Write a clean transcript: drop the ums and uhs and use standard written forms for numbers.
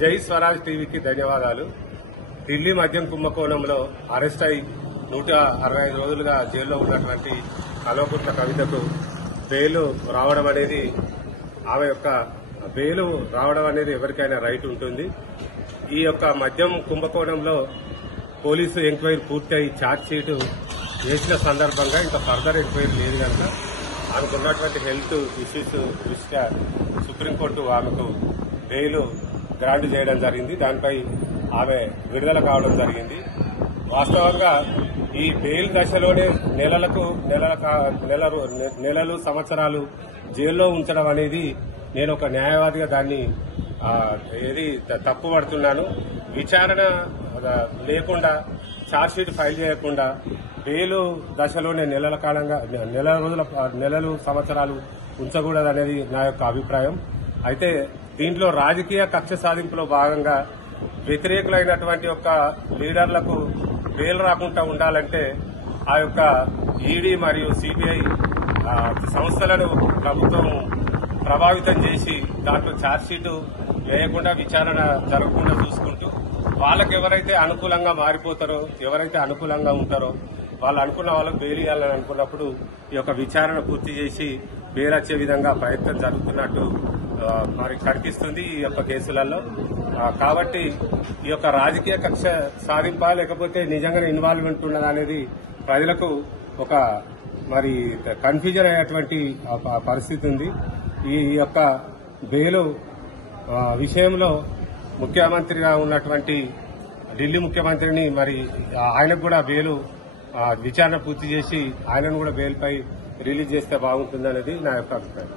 జై స్వరాజ్ టీవీకి ధన్యవాదాలు. ఢిల్లీ మద్యం కుంభకోణంలో అరెస్ట్ అయి 165 రోజులుగా జైల్లో ఉన్నటువంటి కల్వకుట్ల కవితకు బెయిల్ రావడం అనేది ఆమె యొక్క బెయిల్ రావడం అనేది ఎవరికైనా రైట్ ఉంటుంది. ఈ యొక్క మద్యం కుంభకోణంలో పోలీసు ఎంక్వైరీ పూర్తయి ఛార్జ్ షీట్ వేసిన సందర్భంగా ఇంకా ఫర్దర్ ఎంక్వైరీ లేదు కనుక ఆమెకు ఉన్నటువంటి హెల్త్ ఇష్యూస్ దృష్ట్యా సుప్రీంకోర్టు ఆమెకు బెయిల్ గ్రాంట్ చేయడం జరిగింది. దానిపై ఆమె విడుదల కావడం జరిగింది. వాస్తవంగా ఈ బెయిల్ దశలోనే నెలలు సంవత్సరాలు జైల్లో ఉంచడం అనేది నేను ఒక న్యాయవాదిగా దాన్ని తప్పుపడుతున్నాను. విచారణ లేకుండా ఛార్జ్షీట్ ఫైల్ చేయకుండా బెయిల్ దశలోనే నెలలు సంవత్సరాలు ఉంచకూడదనేది నా యొక్క అభిప్రాయం. అయితే దీంట్లో రాజకీయ కక్ష సాధింపులో భాగంగా వ్యతిరేకులైనటువంటి యొక్క లీడర్లకు బెయిల్ రాకుండా ఉండాలంటే ఆ యొక్క ఈడీ మరియు సిబిఐ సంస్థలను ప్రభుత్వం ప్రభావితం చేసి దాంట్లో ఛార్జ్షీట్ వేయకుండా విచారణ జరగకుండా చూసుకుంటూ వాళ్ళకు ఎవరైతే అనుకూలంగా మారిపోతారో, ఎవరైతే అనుకూలంగా ఉంటారో వాళ్ళు అనుకున్న వాళ్ళకు బెయిల్ ఇవ్వాలని అనుకున్నప్పుడు ఈ యొక్క విచారణ పూర్తి చేసి బెయిల్ వచ్చే విధంగా ప్రయత్నం జరుగుతున్నట్టు మరి కనిపిస్తుంది ఈ యొక్క కేసులలో. కాబట్టి ఈ యొక్క రాజకీయ కక్ష సాధింపా లేకపోతే నిజంగానే ఇన్వాల్వ్మెంట్ ఉన్నదా అనేది ప్రజలకు ఒక మరి కన్ఫ్యూజన్ అయ్యేటువంటి పరిస్థితి ఉంది. ఈ యొక్క బెయిల్ విషయంలో ముఖ్యమంత్రిగా ఉన్నటువంటి ఢిల్లీ ముఖ్యమంత్రిని మరి ఆయనకు కూడా బెయిల్ విచారణ పూర్తి చేసి ఆయనను కూడా బెయిల్పై రిలీజ్ చేస్తే బాగుంటుందనేది నా యొక్క అభిప్రాయం.